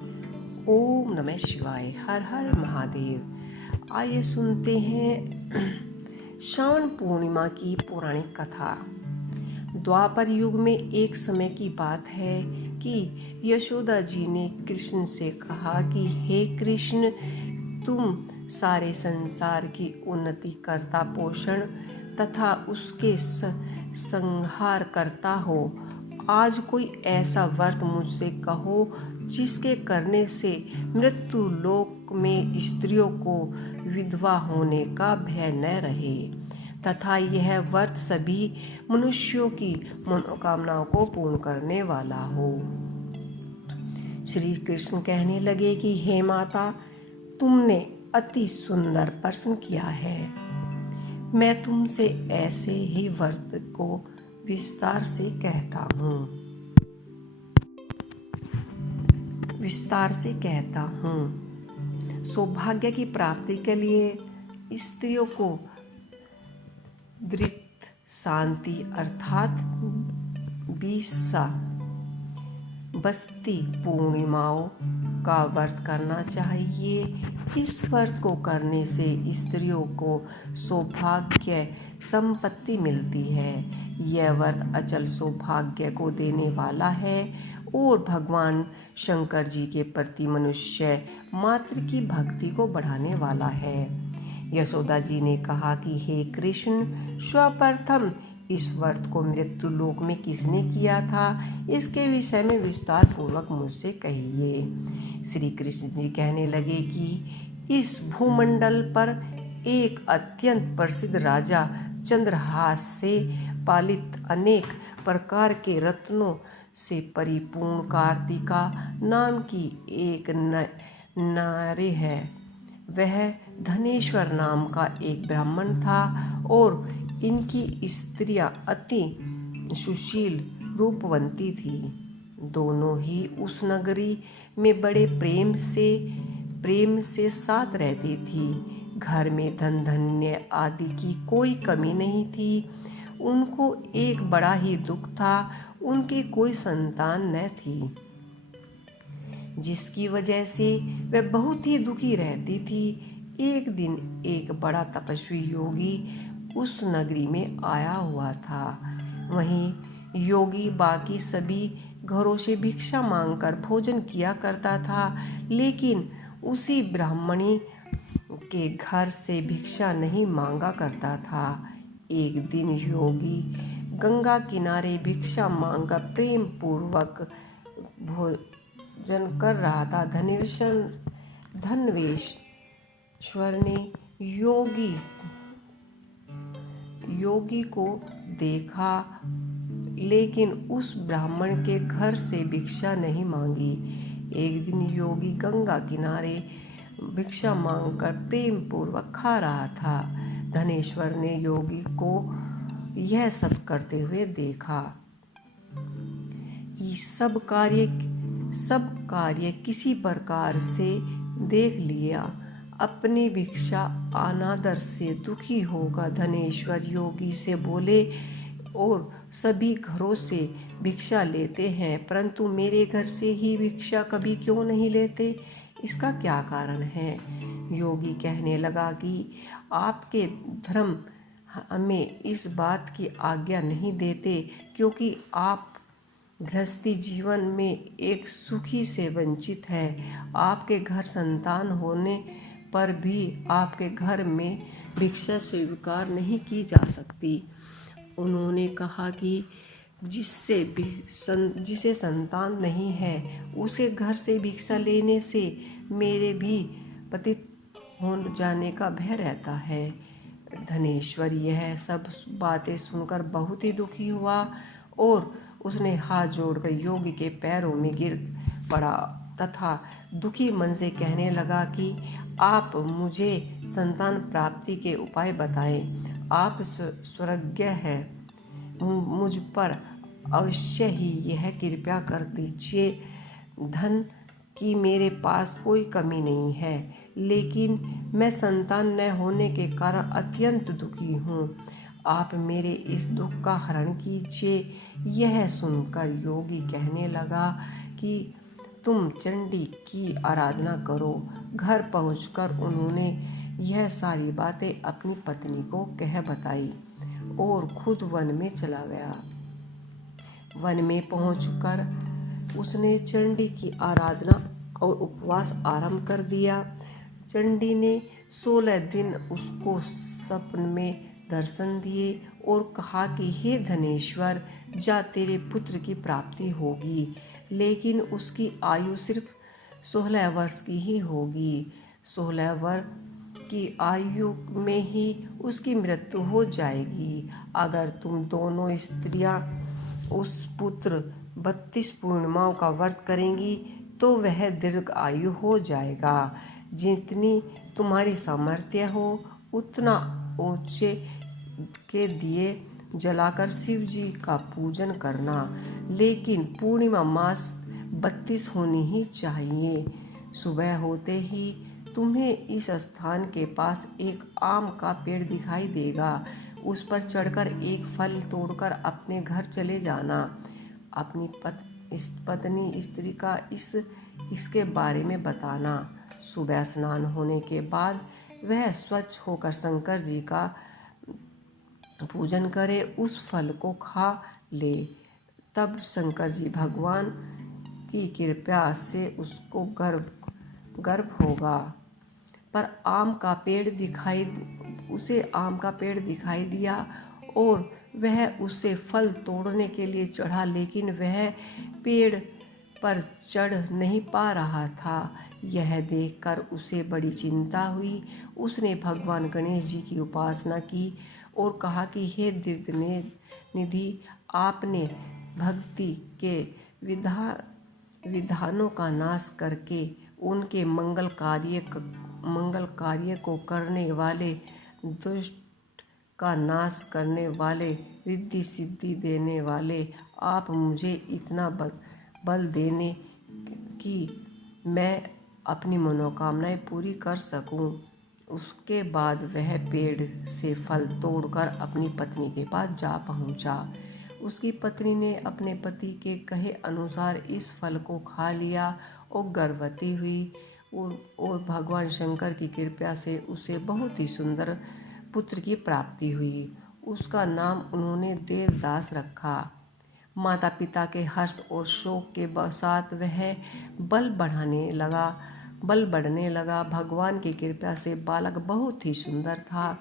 ओम नमः शिवाय। हर हर महादेव। आइए सुनते हैं श्रावण पूर्णिमा की पौराणिक कथा। द्वापर युग में एक समय की बात है कि यशोदा जी ने कृष्ण से कहा कि हे कृष्ण, तुम सारे संसार की उन्नति करता, पोषण तथा उसके संहार करता हो। आज कोई ऐसा व्रत मुझसे कहो जिसके करने से मृत्यु लोक में स्त्रियों को विधवा होने का भय न रहे तथा यह व्रत सभी मनुष्यों की मनोकामनाओं को पूर्ण करने वाला हो। श्री कृष्ण कहने लगे कि हे माता, तुमने अति सुंदर प्रश्न किया है। मैं तुमसे ऐसे ही व्रत को विस्तार से कहता हूँ। सौभाग्य की प्राप्ति के लिए स्त्रियों को धृत शांति अर्थात 20 बस्ती पूर्णिमाओं का व्रत करना चाहिए। इस व्रत को करने से स्त्रियों को सौभाग्य संपत्ति मिलती है। यह व्रत अचल सौभाग्य को देने वाला है और भगवान शंकर जी के प्रति मनुष्य मात्र की भक्ति को बढ़ाने वाला है। यशोदा जी ने कहा कि हे कृष्ण, सर्वप्रथम इस व्रत को मृत्यु लोक में किसने किया था, इसके विषय में विस्तार पूर्वक मुझसे कहिए। श्री कृष्ण जी कहने लगे कि इस भूमंडल पर एक अत्यंत प्रसिद्ध राजा चंद्रहास से पालित अनेक प्रकार के रत्नों से परिपूर्ण कार्तिका नाम की एक नारी है। वह धनेश्वर नाम का एक ब्राह्मण था और इनकी स्त्रियां अति सुशील रूपवंती थी। दोनों ही उस नगरी में बड़े प्रेम से साथ रहती थी। घर में धन धान्य आदि की कोई कमी नहीं थी। उनको एक बड़ा ही दुख था, उनकी कोई संतान न थी, जिसकी वजह से वह बहुत ही दुखी रहती थी। एक दिन एक बड़ा तपस्वी योगी उस नगरी में आया हुआ था। वहीं योगी बाकी सभी घरों से भिक्षा मांगकर भोजन किया करता था, लेकिन उसी ब्राह्मणी के घर से भिक्षा नहीं मांगा करता था। एक दिन योगी गंगा किनारे भिक्षा मांगकर प्रेम पूर्वक भोजन कर रहा था। धनवेश्वर ने योगी को देखा, लेकिन उस ब्राह्मण के घर से भिक्षा नहीं मांगी। एक दिन योगी गंगा किनारे भिक्षा मांगकर प्रेम पूर्वक खा रहा था। धनेश्वर ने योगी को यह सब करते हुए देखा। सब कार्य किसी प्रकार से देख लिया। अपनी भिक्षा अनादर से दुखी होकर धनेश्वर योगी से बोले, और सभी घरों से भिक्षा लेते हैं, परंतु मेरे घर से ही भिक्षा कभी क्यों नहीं लेते? इसका क्या कारण है? योगी कहने लगा कि आपके धर्म हमें इस बात की आज्ञा नहीं देते, क्योंकि आप गृहस्थी जीवन में एक सुखी से वंचित है। आपके घर संतान होने पर भी आपके घर में भिक्षा स्वीकार नहीं की जा सकती। उन्होंने कहा कि जिसे संतान नहीं है, उसे घर से भिक्षा लेने से मेरे भी पतित हो जाने का भय रहता है। धनेश्वर यह सब बातें सुनकर बहुत ही दुखी हुआ और उसने हाथ जोड़कर योगी के पैरों में गिर पड़ा तथा दुखी मन से कहने लगा कि आप मुझे संतान प्राप्ति के उपाय बताएं। आप स्वर्गज्ञ हैं, मुझ पर अवश्य ही यह कृपा कर दीजिए। धन की मेरे पास कोई कमी नहीं है, लेकिन मैं संतान न होने के कारण अत्यंत दुखी हूँ। आप मेरे इस दुख का हरण कीजिए। यह सुनकर योगी कहने लगा कि तुम चंडी की आराधना करो। घर पहुंचकर उन्होंने यह सारी बातें अपनी पत्नी को कह बताई और खुद वन में चला गया। वन में पहुंचकर उसने चंडी की आराधना और उपवास आरंभ कर दिया। चंडी ने 16 दिन उसको स्वप्न में दर्शन दिए और कहा कि हे धनेश्वर, जा तेरे पुत्र की प्राप्ति होगी, लेकिन उसकी आयु सिर्फ 16 वर्ष की ही होगी। 16 वर्ष की आयु में ही उसकी मृत्यु हो जाएगी। अगर तुम दोनों स्त्रियां उस पुत्र 32 पूर्णिमाओं का व्रत करेंगी तो वह दीर्घ आयु हो जाएगा। जितनी तुम्हारी सामर्थ्य हो उतना ऊंचे के दिए जलाकर शिव जी का पूजन करना, लेकिन पूर्णिमा मास 32 होनी ही चाहिए। सुबह होते ही तुम्हें इस स्थान के पास एक आम का पेड़ दिखाई देगा। उस पर चढ़कर एक फल तोड़कर अपने घर चले जाना। अपनी पत्नी स्त्री का इसके बारे में बताना। सुबह स्नान होने के बाद वह स्वच्छ होकर शंकर जी का पूजन करे, उस फल को खा ले। तब शंकर जी भगवान की कृपा से उसको गर्भ होगा। पर उसे आम का पेड़ दिखाई दिया और वह उसे फल तोड़ने के लिए चढ़ा, लेकिन वह पेड़ पर चढ़ नहीं पा रहा था। यह देखकर उसे बड़ी चिंता हुई। उसने भगवान गणेश जी की उपासना की और कहा कि हे निधि, आपने भक्ति के विधानों का नाश करके उनके मंगल कार्य को करने वाले, दुष्ट का नाश करने वाले, रिद्धि सिद्धि देने वाले, आप मुझे इतना बल देने कि मैं अपनी मनोकामनाएं पूरी कर सकूं। उसके बाद वह पेड़ से फल तोड़कर अपनी पत्नी के पास जा पहुंचा। उसकी पत्नी ने अपने पति के कहे अनुसार इस फल को खा लिया और गर्भवती हुई और भगवान शंकर की कृपा से उसे बहुत ही सुंदर पुत्र की प्राप्ति हुई। उसका नाम उन्होंने देवदास रखा। माता पिता के हर्ष और शोक के साथ वह बल बढ़ने लगा। भगवान की कृपा से बालक बहुत ही सुंदर था।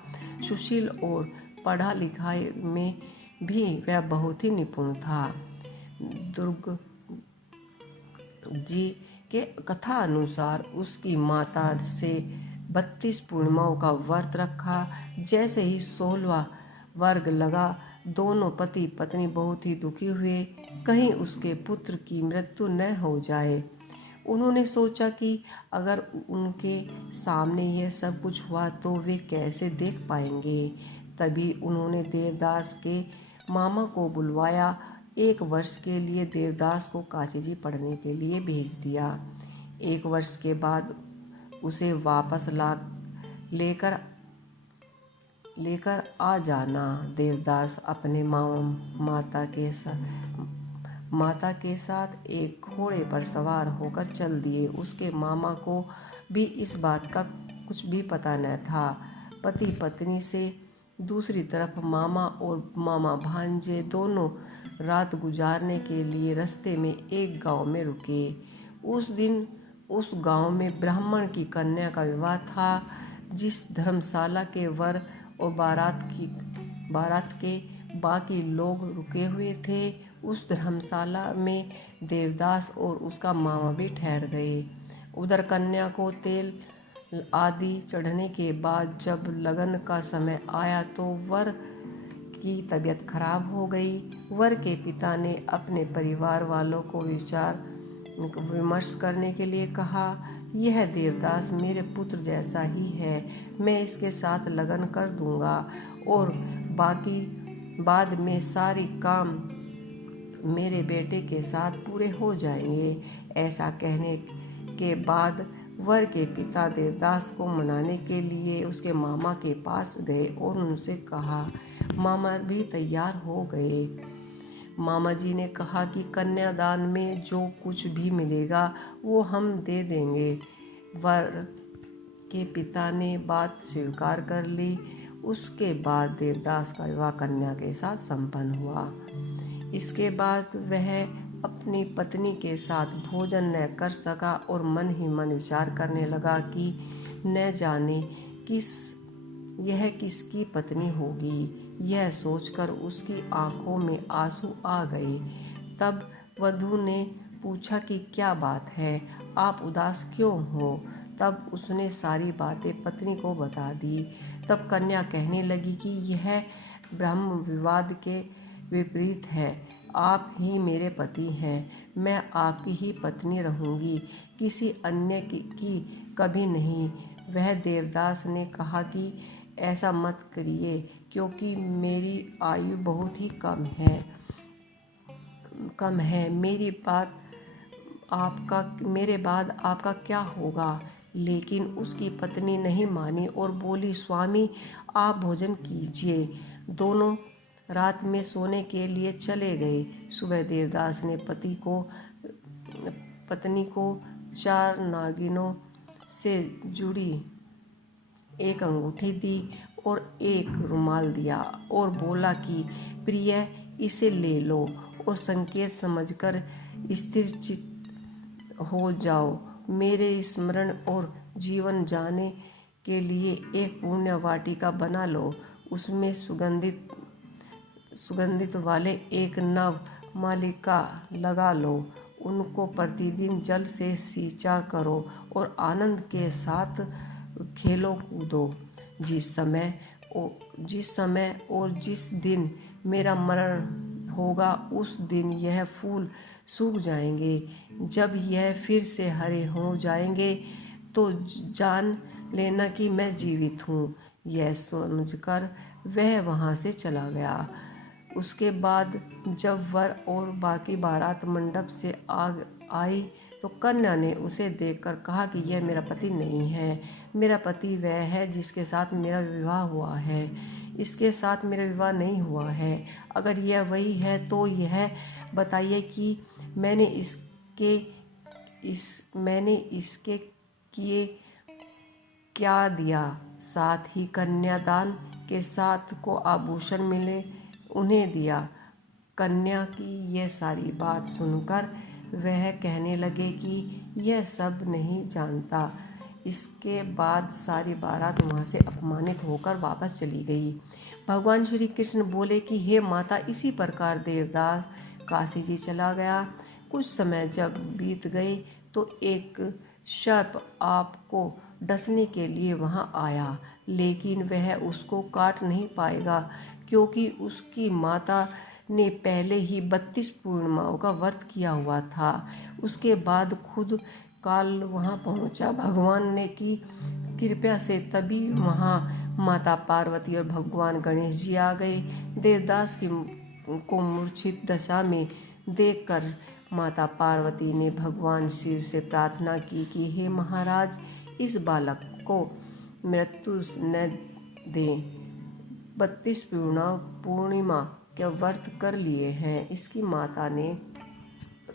सुशील और पढ़ा लिखा में भी वह बहुत ही निपुण था। दुर्ग जी के कथा अनुसार उसकी माता से 32 पूर्णिमाओं का व्रत रखा। जैसे ही 16वां वर्ग लगा, दोनों पति पत्नी बहुत ही दुखी हुए, कहीं उसके पुत्र की मृत्यु न हो जाए। उन्होंने सोचा कि अगर उनके सामने यह सब कुछ हुआ तो वे कैसे देख पाएंगे। तभी उन्होंने देवदास के मामा को बुलवाया। 1 वर्ष के लिए देवदास को काशी जी पढ़ने के लिए भेज दिया। 1 वर्ष के बाद उसे वापस लेकर आ जाना। देवदास अपने माता के साथ एक घोड़े पर सवार होकर चल दिए। उसके मामा को भी इस बात का कुछ भी पता न था। पति पत्नी से दूसरी तरफ मामा और मामा भांजे दोनों रात गुजारने के लिए रास्ते में एक गांव में रुके। उस दिन उस गांव में ब्राह्मण की कन्या का विवाह था। जिस धर्मशाला के वर और बारात के बाकी लोग रुके हुए थे, उस धर्मशाला में देवदास और उसका मामा भी ठहर गए। उधर कन्या को तेल आदि चढ़ने के बाद जब लगन का समय आया तो वर की तबीयत खराब हो गई। वर के पिता ने अपने परिवार वालों को विचार विमर्श करने के लिए कहा, यह देवदास मेरे पुत्र जैसा ही है, मैं इसके साथ लगन कर दूंगा और बाद में सारी काम मेरे बेटे के साथ पूरे हो जाएंगे। ऐसा कहने के बाद वर के पिता देवदास को मनाने के लिए उसके मामा के पास गए और उनसे कहा। मामा भी तैयार हो गए। मामा जी ने कहा कि कन्यादान में जो कुछ भी मिलेगा वो हम दे देंगे। वर के पिता ने बात स्वीकार कर ली। उसके बाद देवदास का विवाह कन्या के साथ संपन्न हुआ। इसके बाद वह अपनी पत्नी के साथ भोजन न कर सका और मन ही मन विचार करने लगा कि न जाने यह किसकी पत्नी होगी। यह सोचकर उसकी आंखों में आंसू आ गए। तब वधू ने पूछा कि क्या बात है, आप उदास क्यों हो। तब उसने सारी बातें पत्नी को बता दी। तब कन्या कहने लगी कि यह ब्रह्म विवाद के विपरीत है। आप ही मेरे पति हैं, मैं आपकी ही पत्नी रहूंगी, किसी अन्य की कभी नहीं। वह देवदास ने कहा कि ऐसा मत करिए, क्योंकि मेरी आयु बहुत ही कम है। मेरे बाद आपका क्या होगा। लेकिन उसकी पत्नी नहीं मानी और बोली, स्वामी आप भोजन कीजिए। दोनों रात में सोने के लिए चले गए। सुबह देवदास ने पत्नी को 4 नागिनों से जुड़ी एक अंगूठी दी और एक रुमाल दिया और बोला कि प्रिय, इसे ले लो और संकेत समझकर स्थिर चित्त हो जाओ। मेरे स्मरण और जीवन जाने के लिए एक पुण्य वाटिका बना लो। उसमें सुगंधित वाले एक नव मालिका लगा लो। उनको प्रतिदिन जल से सींचा करो और आनंद के साथ खेलो कूदो। जिस समय और जिस दिन मेरा मरण होगा उस दिन यह फूल सूख जाएंगे। जब यह फिर से हरे हो जाएंगे तो जान लेना कि मैं जीवित हूँ। यह समझकर वह वहाँ से चला गया। उसके बाद जब वर और बाकी बारात मंडप से आई तो कन्या ने उसे देखकर कहा कि यह मेरा पति नहीं है। मेरा पति वह है जिसके साथ मेरा विवाह हुआ है। इसके साथ मेरा विवाह नहीं हुआ है। अगर यह वही है तो यह बताइए कि मैंने इसके किए क्या दिया। साथ ही कन्यादान के साथ को आभूषण मिले उन्हें दिया। कन्या की यह सारी बात सुनकर वह कहने लगे कि यह सब नहीं जानता। इसके बाद सारी बारात वहाँ से अपमानित होकर वापस चली गई। भगवान श्री कृष्ण बोले कि हे माता, इसी प्रकार देवदास काशी जी चला गया। कुछ समय जब बीत गए तो एक सर्प आपको डसने के लिए वहाँ आया, लेकिन वह उसको काट नहीं पाएगा, क्योंकि उसकी माता ने पहले ही 32 पूर्णिमाओं का व्रत किया हुआ था। उसके बाद खुद काल वहाँ पहुँचा। भगवान ने की कृपा से तभी वहाँ माता पार्वती और भगवान गणेश जी आ गए। देवदास को मूर्छित दशा में देखकर माता पार्वती ने भगवान शिव से प्रार्थना की कि हे महाराज, इस बालक को मृत्यु न दें। 32 पूर्णिमा के व्रत कर लिए हैं। इसकी माता ने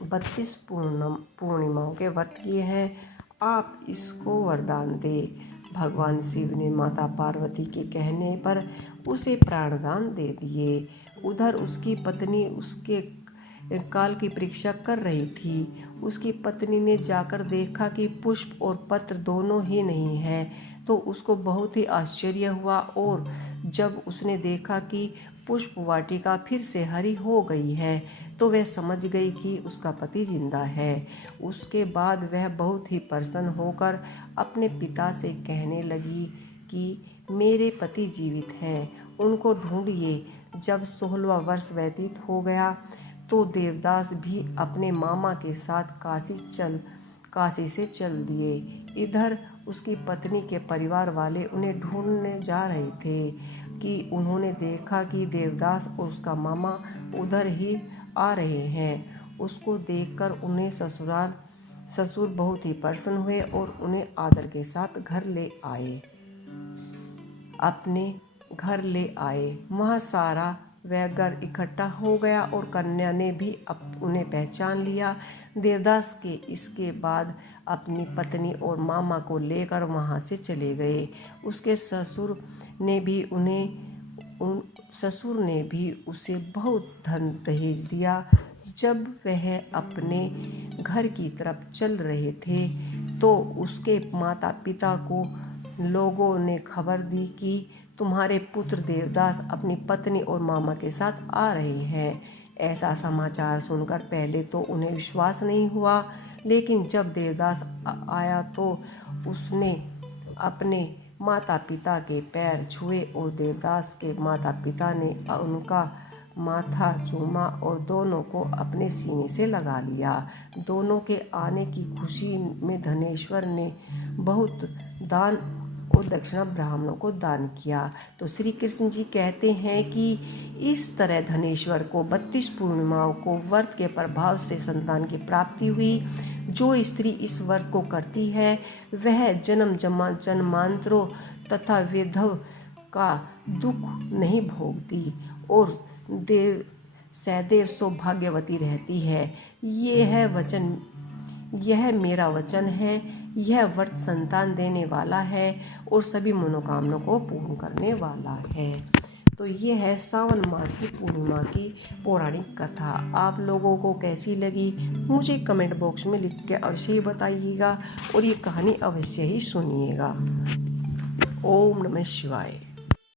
32 पूर्णिमाओं के व्रत किए हैं। आप इसको वरदान दे। भगवान शिव ने माता पार्वती के कहने पर उसे प्राणदान दे दिए। उधर उसकी पत्नी उसके काल की परीक्षा कर रही थी। उसकी पत्नी ने जाकर देखा कि पुष्प और पत्र दोनों ही नहीं है, तो उसको बहुत ही आश्चर्य हुआ। और जब उसने देखा कि पुष्प वाटिका फिर से हरी हो गई है तो वह समझ गई कि उसका पति जिंदा है। उसके बाद वह बहुत ही प्रसन्न होकर अपने पिता से कहने लगी कि मेरे पति जीवित हैं, उनको ढूंढिए। जब 16वां वर्ष व्यतीत हो गया तो देवदास भी अपने मामा के साथ काशी से चल दिए। इधर उसकी पत्नी के परिवार वाले उन्हें ढूंढने जा रहे थे कि उन्होंने देखा कि देवदास और उसका मामा उधर ही आ रहे हैं। उसको देखकर उन्हें ससुर बहुत ही प्रसन्न हुए और उन्हें आदर के साथ अपने घर ले आए। वहाँ सारा वह घर इकट्ठा हो गया और कन्या ने भी उन्हें पहचान लिया। देवदास के इसके बाद अपनी पत्नी और मामा को लेकर वहाँ से चले गए। उसके ससुर ने भी उसे बहुत धन दहेज दिया। जब वह अपने घर की तरफ चल रहे थे तो उसके माता पिता को लोगों ने खबर दी कि तुम्हारे पुत्र देवदास अपनी पत्नी और मामा के साथ आ रहे हैं। ऐसा समाचार सुनकर पहले तो उन्हें विश्वास नहीं हुआ, लेकिन जब देवदास आया तो उसने अपने माता पिता के पैर छुए और देवदास के माता पिता ने उनका माथा चूमा और दोनों को अपने सीने से लगा लिया। दोनों के आने की खुशी में धनेश्वर ने बहुत दान और दक्षिणा ब्राह्मणों को दान किया। तो श्री कृष्ण जी कहते हैं कि इस तरह धनेश्वर को 32 पूर्णिमाओं को व्रत के प्रभाव से संतान की प्राप्ति हुई। जो स्त्री इस व्रत को करती है वह जन्मांतरों तथा विधव का दुख नहीं भोगती और सदैव सौभाग्यवती रहती है। यह मेरा वचन है। यह व्रत संतान देने वाला है और सभी मनोकामनाओं को पूर्ण करने वाला है। तो ये है सावन मास की पूर्णिमा की पौराणिक कथा। आप लोगों को कैसी लगी मुझे कमेंट बॉक्स में लिख के अवश्य ही बताइएगा और ये कहानी अवश्य ही सुनिएगा। ओम नमः शिवाय।